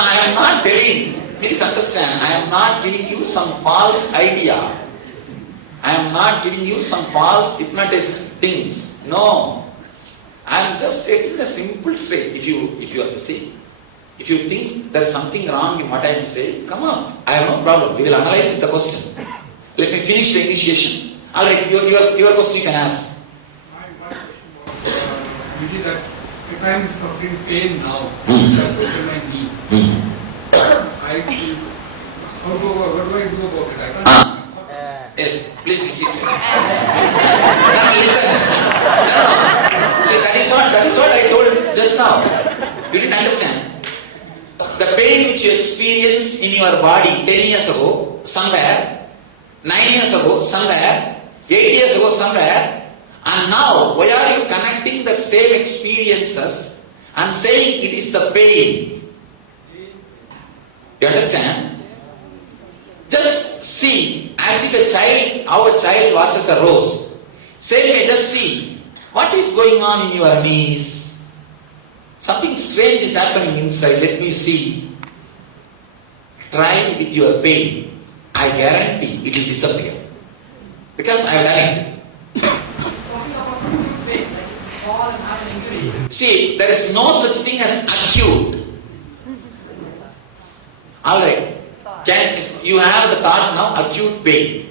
I am not telling. Please understand, I am not giving you some false idea. I am not giving you some false hypnotist things. No. I am just taking a simple step. If you have to say, if you think there is something wrong in what I am saying, come on. I have no problem. We will analyze the question. Let me finish the initiation. Alright, your question you can ask. My question was really that if I am suffering pain now, that was in my knee. What do I do about it? I can't. Yes, please be seated. Now listen. No. See, that is what I told just now. You didn't understand. The pain which you experienced in your body 10 years ago, somewhere, 9 years ago, somewhere, 8 years ago, somewhere, and now, why are you connecting the same experiences and saying it is the pain? You understand? Just see, as if how a child watches a rose. Same way, just see, what is going on in your knees? Something strange is happening inside, let me see. Try with your pain. I guarantee it will disappear. Because I have done it. See, there is no such thing as acute. Alright. You have the thought now, acute pain.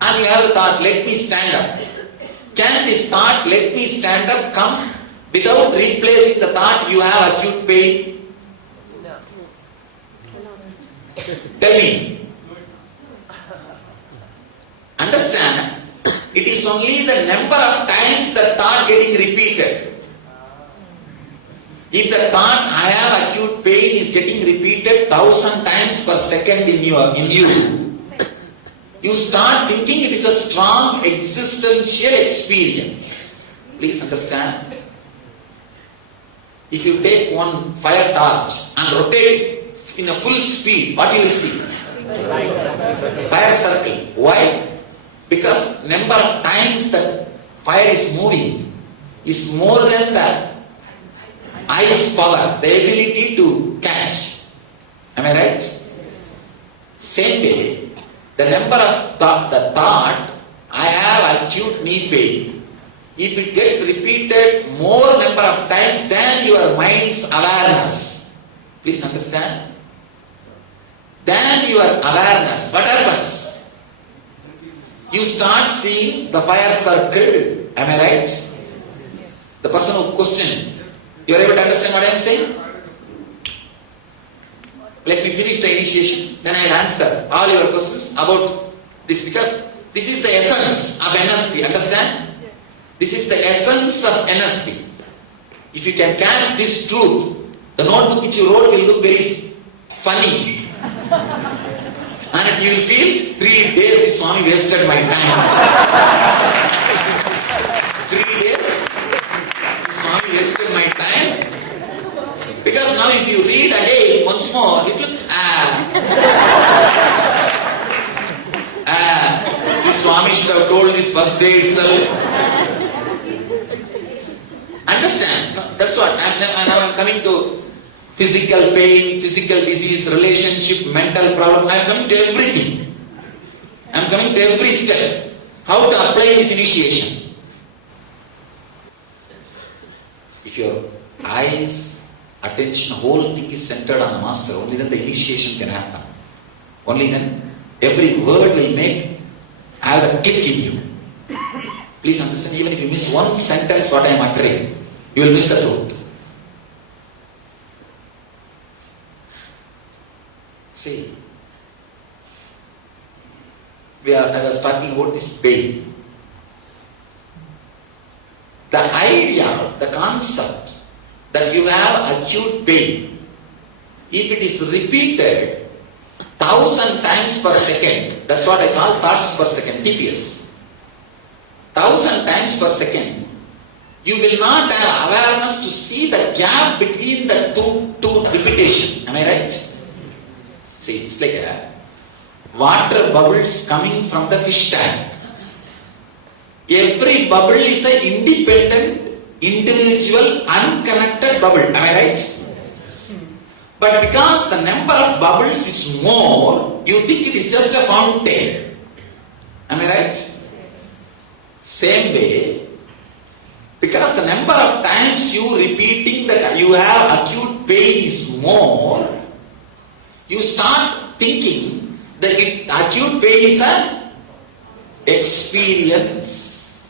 And you have the thought, let me stand up. Can this thought, let me stand up, come without replacing the thought, you have acute pain? No. Tell me. Understand? It is only the number of times the thought getting repeated. If the thought, I have acute pain, is getting repeated 1,000 times per second in you, you start thinking it is a strong existential experience. Please understand. If you take one fire torch and rotate it in a full speed, what you will see? Fire circle. Why? Because number of times that fire is moving is more than the eye's power, the ability to catch. Am I right? Same way, the number of the thought, I have acute knee pain, if it gets repeated more number of times than your mind's awareness, please understand, than your awareness, what happens? You start seeing the fire circle. Am I right? The person who questioned, you are able to understand what I am saying? Let me finish the initiation, then I will answer all your questions about this, because this is the essence of NSP, understand? This is the essence of NSP. If you can catch this truth, the notebook which you wrote will look very funny. And you will feel, 3 days the Swami wasted my time. 3 days, the Swami wasted my time. Because now if you read again once more, it will, the Swami should have told this first day itself. Understand? That's what, now I'm coming to physical pain, physical disease, relationship, mental problem. I'm coming to everything. I'm coming to every step. How to apply this initiation. If your eyes, attention, whole thing is centered on the master, only then the initiation can happen. Only then every word will have the kick in you. Please understand, even if you miss one sentence what I am uttering, you will miss the truth. See, I was talking about this pain. The idea, the concept that you have acute pain, if it is repeated 1,000 times per second, that's what I call thoughts per second, TPS. 1,000 times per second, you will not have awareness to see the gap between the two repetition. Am I right? See, it's like water bubbles coming from the fish tank. Every bubble is an independent, individual, unconnected bubble. Am I right? But because the number of bubbles is more, you think it is just a fountain. Am I right? Same way, because the number of times you repeating that you have acute pain is more, you start thinking that acute pain is an experience.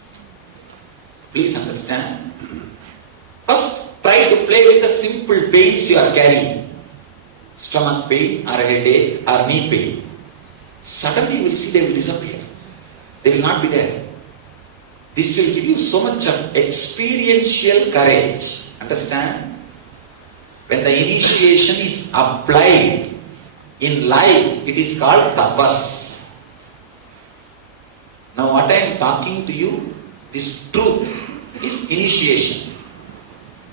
Please understand. First, try to play with the simple pains you are carrying. Stomach pain or headache or knee pain. Suddenly you will see they will disappear. They will not be there. This will give you so much of experiential courage. Understand? When the initiation is applied in life, it is called tapas. Now what I am talking to you, this truth is initiation.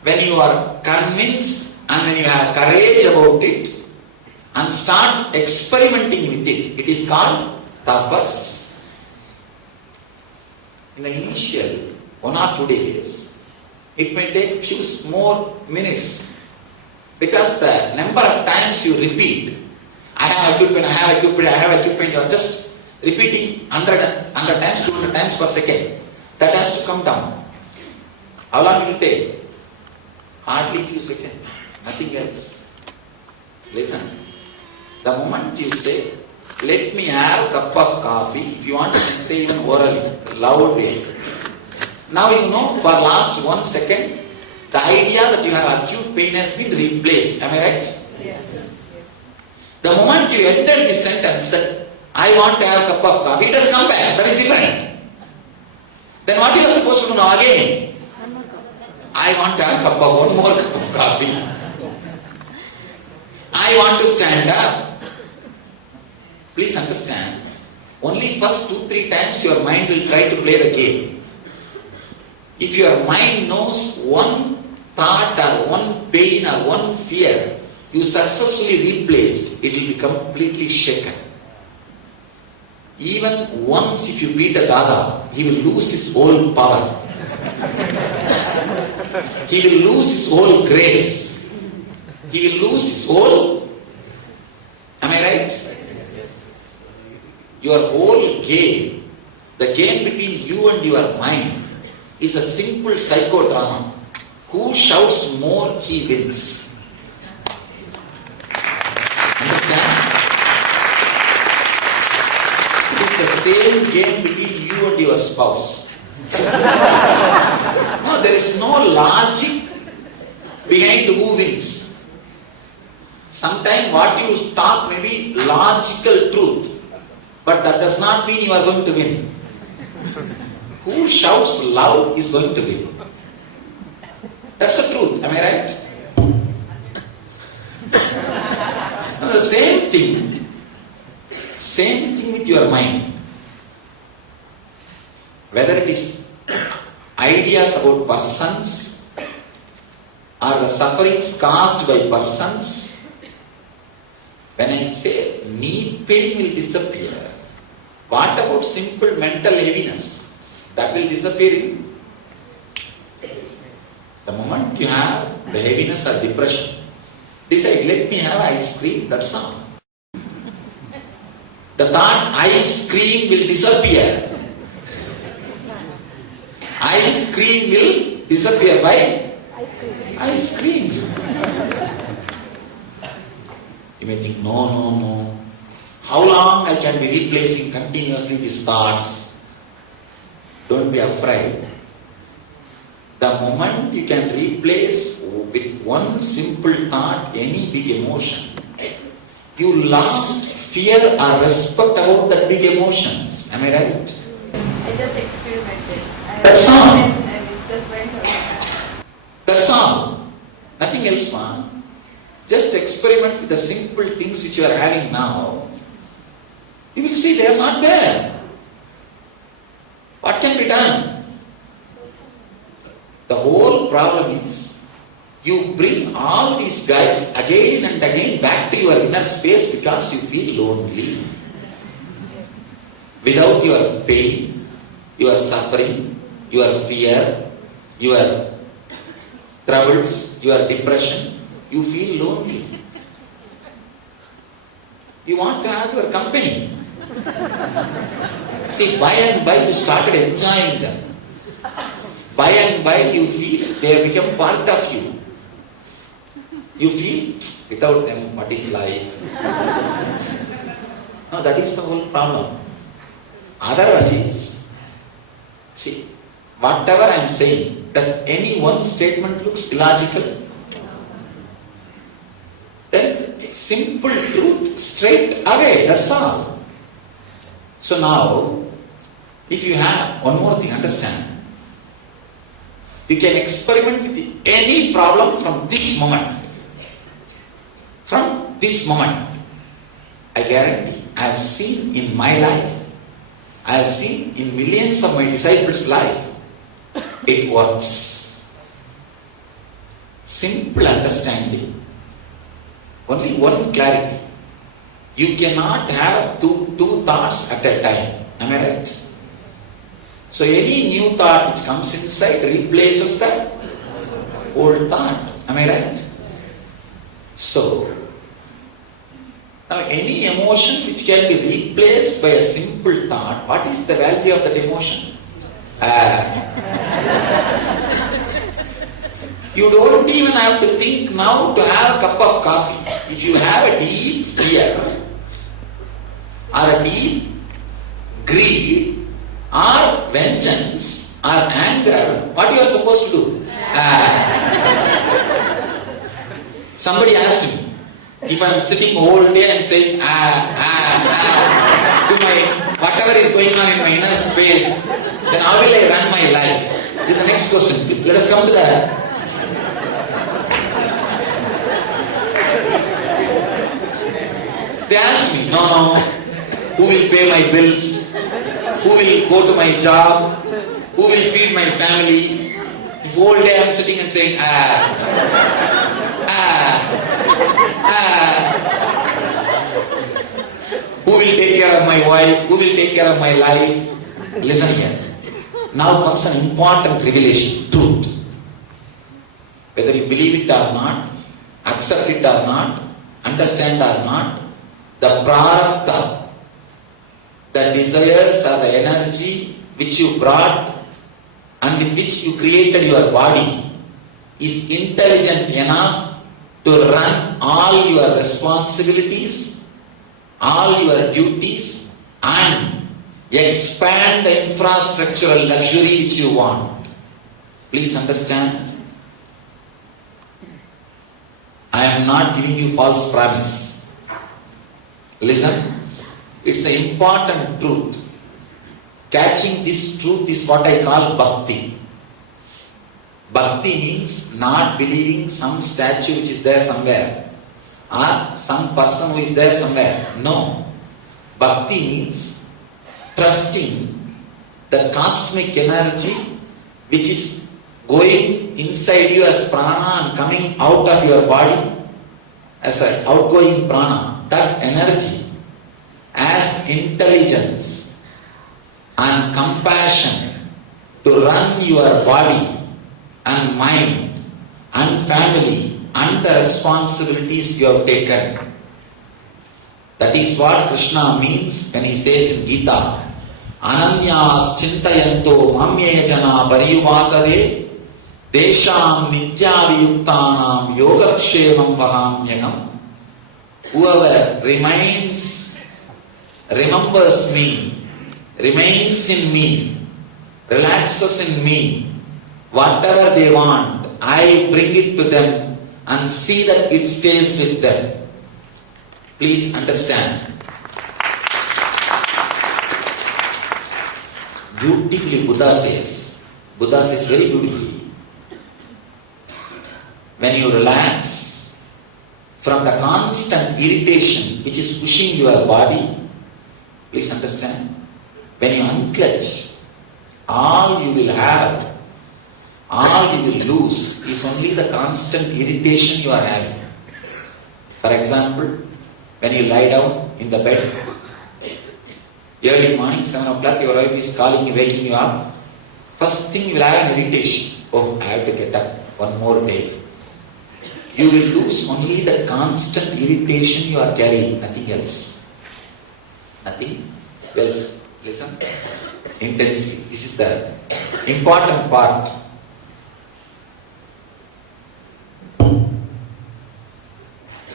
When you are convinced and when you have courage about it and start experimenting with it, it is called tapas. In the initial 1 or 2 days, it may take few more minutes because the number of times you repeat, I have acute pain, I have acute pain, I have acute pain, you are just repeating 100 times, 200 times per second. That has to come down. How long will it take? Hardly few seconds. Nothing else. Listen. The moment you say, let me have a cup of coffee, if you want, you can say even orally, loud way. Now you know, for last 1 second, the idea that you have acute pain has been replaced. Am I right? Yes. The moment you enter this sentence that I want to have a cup of coffee, it has come back. That is different. Then what you are supposed to do now again? I want to have one more cup of coffee. I want to stand up. Please understand, only first 2-3 times your mind will try to play the game. If your mind knows one thought or one pain or one fear, you successfully replaced, it will be completely shaken. Even once if you beat a Dada, he will lose his whole power. He will lose his whole grace. He will lose his whole... Am I right? Your whole game, the game between you and your mind, is a simple psychodrama. Who shouts more, he wins. Understand? It is the same game between you and your spouse. No, there is no logic behind who wins. Sometimes what you talk may be logical truth, but that does not mean you are going to win. Who shouts loud is going to win. That's the truth. Am I right? Now the same thing with your mind. Whether it is ideas about persons or the sufferings caused by persons, when I say knee pain will disappear, what about simple mental heaviness? That will disappear. The moment you have the heaviness or depression, decide, let me have ice cream, that's all. The thought ice cream will disappear. Ice cream will disappear by ice cream. You may think, no. How long I can be replacing continuously these thoughts? Don't be afraid. The moment you can replace with one simple thought any big emotion, you lost fear or respect about that big emotions. Am I right? I just experimented. That's all. And it just went away. That's all. Nothing else, man. Just experiment with the simple things which you are having now. You will see they are not there. What can be done? The whole problem is you bring all these guys again and again back to your inner space because you feel lonely. Without your pain, your suffering, your fear, your troubles, your depression, you feel lonely. You want to have your company. See, by and by you started enjoying them. By and by you feel they have become part of you. You feel, without them, what is life? No, that is the whole problem. Otherwise, see, whatever I am saying, does any one statement looks illogical? Then simple truth straight away, that's all. So now, if you have one more thing, understand, you can experiment with any problem from this moment. From this moment, I guarantee, I have seen in my life, I have seen in millions of my disciples' life, it works. Simple understanding. Only one clarity. You cannot have two thoughts at a time. Am I right? So any new thought which comes inside replaces the old thought. Am I right? So, now any emotion which can be replaced by a simple thought, what is the value of that emotion? You don't even have to think now to have a cup of coffee. If you have a deep fear or a deep greed or vengeance or anger, what you are supposed to do? Somebody asked me, if I am sitting all day and saying to my whatever is going on in my inner space, then how will I run my life? This is the next question. Let us come to the They asked me, no, who will pay my bills? Who will go to my job? Who will feed my family? If all day I am sitting and saying, who will take care of my wife? Who will take care of my life? Listen here. Now comes an important revelation, truth. Whether you believe it or not, accept it or not, understand or not, the prarabdha, the desires or the energy which you brought and with which you created your body is intelligent enough to run all your responsibilities, all your duties and expand the infrastructural luxury which you want. Please understand, I am not giving you false promise. Listen, it's an important truth. Catching this truth is what I call bhakti. Bhakti means not believing some statue which is there somewhere or some person who is there somewhere. No. Bhakti means trusting the cosmic energy which is going inside you as prana and coming out of your body as an outgoing prana. That energy as intelligence and compassion to run your body and mind and family and the responsibilities you have taken. That is what Krishna means when he says in Gita, Ananyas chintayanto mamye jana pariyuvasade desham nityaviyuktanam yogakshemam vahamyagam. Whoever remembers me, remains in me, relaxes in me, whatever they want, I bring it to them and see that it stays with them. Please understand. Beautifully Buddha says very beautifully, when you relax from the constant irritation which is pushing your body, please understand, when you unclutch, all you will have, all you will lose is only the constant irritation you are having. For example, when you lie down in the bed, early morning, 7 o'clock, your wife is calling you, waking you up, first thing you will have an irritation. Oh, I have to get up one more day. You will lose only the constant irritation you are carrying, nothing else. Nothing else. Listen intensely. This is the important part.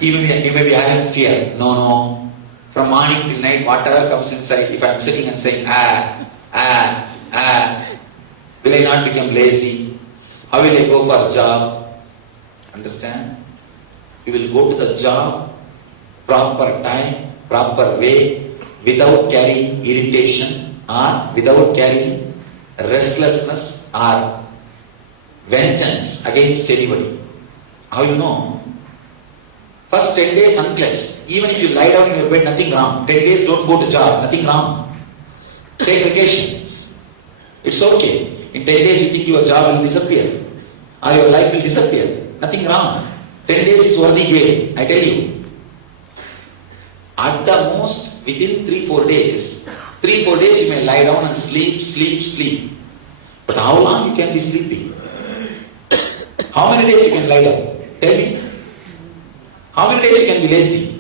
You may be having fear. No. From morning till night, whatever comes inside, if I am sitting and saying, will I not become lazy? How will I go for a job? Understand? You will go to the job, proper time, proper way, without carrying irritation or without carrying restlessness or vengeance against anybody. How you know? First 10 days uncleansed. Even if you lie down in your bed, nothing wrong. 10 days don't go to job, nothing wrong. Take vacation. It's okay. In 10 days you think your job will disappear or your life will disappear. Nothing wrong. 10 days is worthy game, I tell you. At the most, within 3-4 days, 3-4 days you may lie down and sleep. But how long you can be sleeping? How many days you can lie down? Tell me. How many days you can be lazy?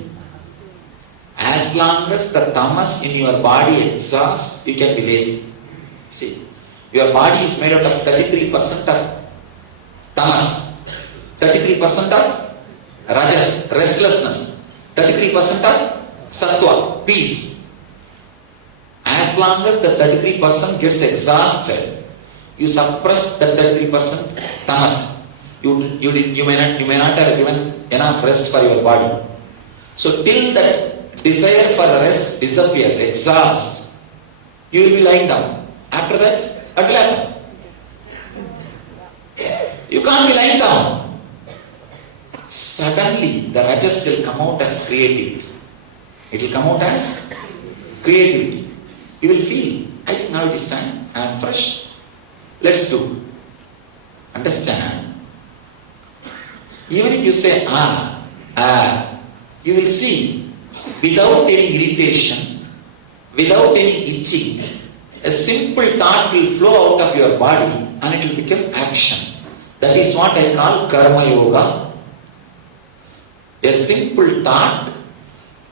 As long as the tamas in your body exhausts, you can be lazy. See, your body is made out of 33% of tamas, 33% of rajas, restlessness, 33% of sattva, peace. As long as the 33% gets exhausted, you suppress the 33% tamas. You may not have given enough rest for your body. So till that desire for rest disappears, exhaust, you will be lying down. After that, what will happen? You can't be lying down. Suddenly the rajas will come out as creativity. It will come out as creativity. You will feel, I think now it is time, I am fresh. Let's do. Understand? Even if you say you will see, without any irritation, without any itching, a simple thought will flow out of your body and it will become action. That is what I call karma yoga. A simple thought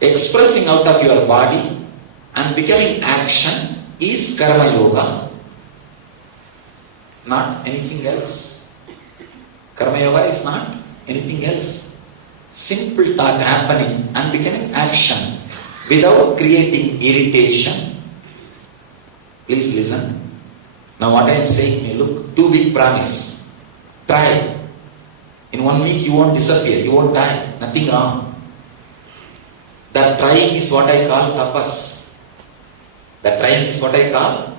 expressing out of your body and becoming action is karma yoga, not anything else. Karma yoga is not anything else. Simple thought happening and becoming action without creating irritation. Please listen. Now what I am saying may look too big promise. Try. In 1 week you won't disappear, you won't die, nothing wrong. That trying is what I call tapas. That trying is what I call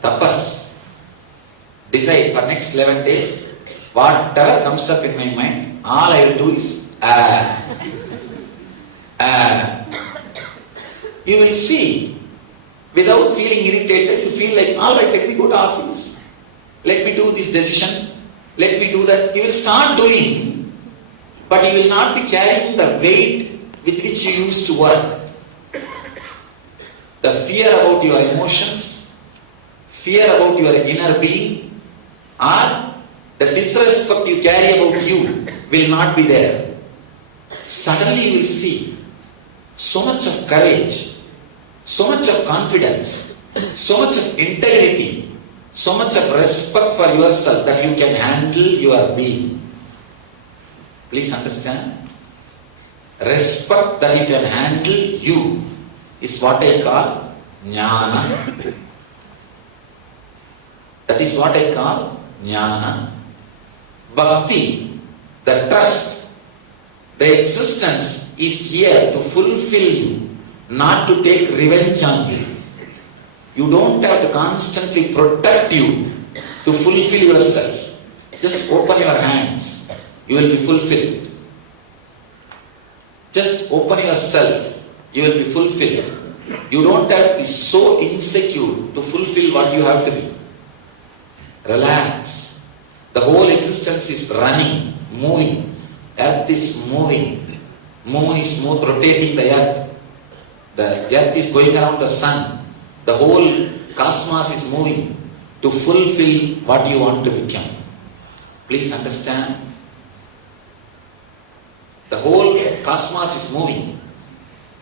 tapas. Decide for next 11 days, whatever comes up in my mind, all I will do is You will see, without feeling irritated, you feel like, alright, let me go to office. Let me do this decision. Let me do that. You will start doing, but you will not be carrying the weight with which you used to work. The fear about your emotions, fear about your inner being, or the disrespect you carry about you will not be there. Suddenly you will see so much of courage, so much of confidence, so much of integrity, so much of respect for yourself that you can handle your being. Please understand. Respect that you can handle you is what I call jnana. That is what I call jnana. Bhakti, the trust, the existence is here to fulfill you, not to take revenge on you. You don't have to constantly protect you to fulfill yourself. Just open your hands, you will be fulfilled. Just open yourself, you will be fulfilled. You don't have to be so insecure to fulfill what you have to be. Relax. The whole existence is running, moving. Earth is moving. Moon is rotating the earth. The earth is going around the sun. The whole cosmos is moving to fulfill what you want to become. Please understand. The whole cosmos is moving.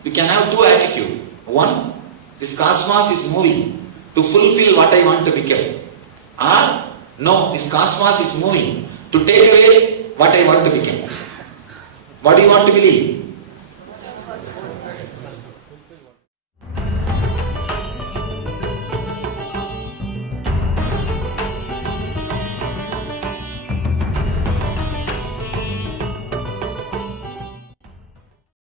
You can have two attitudes. One, This cosmos is moving to fulfill what I want to become. Or, no, this cosmos is moving to take away what I want to become. What do you want to believe?